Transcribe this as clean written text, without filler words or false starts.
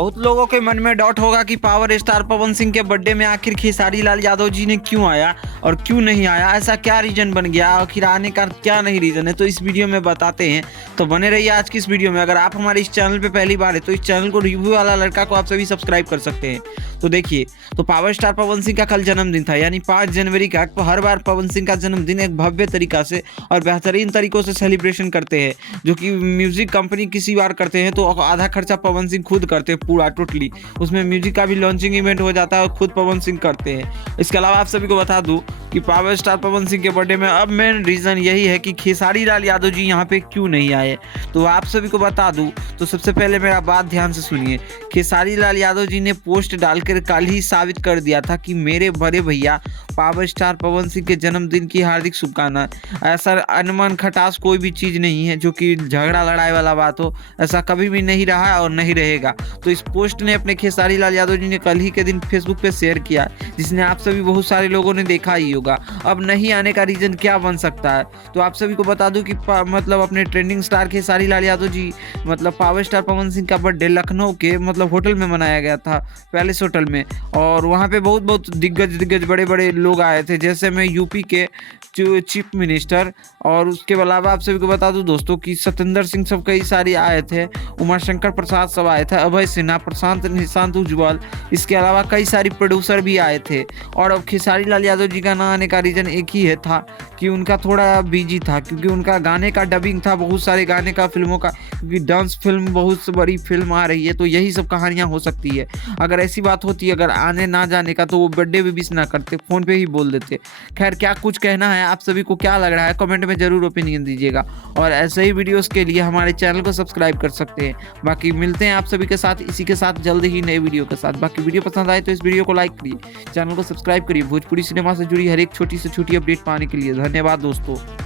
बहुत लोगों के मन में डाउट होगा कि पावर स्टार पवन सिंह के बर्थडे में आखिर खेसारी लाल यादव जी ने क्यों आया और क्यों नहीं आया, ऐसा क्या रीजन बन गया, आखिर आने का क्या नहीं रीजन है, तो इस वीडियो में बताते हैं। तो बने रहिए आज की इस वीडियो में। अगर आप हमारे इस चैनल पे पहली बार है तो इस चैनल को रिव्यू वाला लड़का को आप सभी सब्सक्राइब कर सकते हैं। तो देखिए, तो पावर स्टार पवन सिंह का कल जन्मदिन था, यानी 5 जनवरी का। तो हर बार पवन सिंह का जन्मदिन एक भव्य तरीका से और बेहतरीन तरीकों से सेलिब्रेशन करते हैं, जो कि म्यूजिक कंपनी किसी बार करते हैं तो आधा खर्चा पवन सिंह खुद करते हैं, पूरा टोटली। उसमें म्यूजिक का भी लॉन्चिंग इवेंट हो जाता है और खुद पवन सिंह करते हैं। इसके अलावा आप सभी को बता दूं कि पावर स्टार पवन सिंह के बर्थडे में अब मेन रीज़न यही है कि खेसारी लाल यादव जी यहाँ पे क्यों नहीं आए। तो आप सभी को बता दूं, तो सबसे पहले मेरा बात ध्यान से सुनिए। खेसारी लाल यादव जी ने पोस्ट डालकर कल ही साबित कर दिया था कि मेरे बड़े भैया पावर स्टार पवन सिंह के जन्मदिन की हार्दिक शुभकामनाएं। ऐसा अनमन खटास कोई भी चीज़ नहीं है जो कि झगड़ा लड़ाई वाला बात हो, ऐसा कभी भी नहीं रहा है और नहीं रहेगा। तो इस पोस्ट ने अपने खेसारी लाल यादव जी ने कल ही के दिन फेसबुक पे शेयर किया, जिसने आप सभी बहुत सारे लोगों ने देखा ही होगा। अब नहीं आने का रीज़न क्या बन सकता है, तो आप सभी को बता दूं कि मतलब अपने ट्रेंडिंग स्टार खेसारी लाल यादव जी मतलब पावर स्टार पवन सिंह का बर्थडे लखनऊ के मतलब होटल में मनाया गया था, पैलेस होटल में। और वहाँ पे बहुत दिग्गज बड़े बड़े लोग आए थे, जैसे में यूपी के चीफ मिनिस्टर, और उसके अलावा आप सभी को बता दूं दोस्तों कि सत्येंद्र सिंह सब कई सारे आए थे, उमाशंकर प्रसाद सब आए थे, अभय सिन्हा, प्रशांत निशांत उज्ज्वल, इसके अलावा कई सारी प्रोड्यूसर भी आए थे। और अब खेसारी लाल यादव जी का ना आने का रीज़न एक ही है था कि उनका थोड़ा बिजी था, क्योंकि उनका गाने का डबिंग था, बहुत सारे गाने का, फिल्मों का, क्योंकि डांस फिल्म बहुत बड़ी फिल्म आ रही है, तो यही सब कहानियाँ हो सकती है। अगर ऐसी बात होती, अगर आने ना जाने का, तो वो बर्थडे भी विश ना करते, फ़ोन पे ही बोल देते। खैर, क्या कुछ कहना है, आप सभी को क्या लग रहा है, कमेंट में जरूर ओपिनियन दीजिएगा। और ऐसे ही वीडियोस के लिए हमारे चैनल को सब्सक्राइब कर सकते हैं। बाकी मिलते हैं आप सभी के साथ इसी के साथ जल्द ही नए वीडियो के साथ। बाकी वीडियो पसंद आए तो इस वीडियो को लाइक करिए, चैनल को सब्सक्राइब करिए। भोजपुरी सिनेमा से जुड़ी हर एक छोटी से छोटी अपडेट पाने के लिए धन्यवाद दोस्तों।